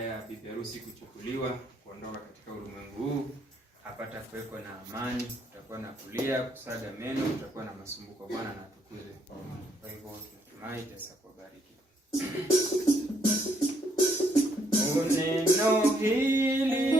ya bibi harusi kuchukuliwa kuondoka katika ulimwengu huu, apata kuwekwa na amani, kutakuwa na kulia, kusaga meno, kutakuwa na masumbuko. Bwana na tukuze kwa amani. Kwa hivyo tunatumai Yesu akubariki. Neno hili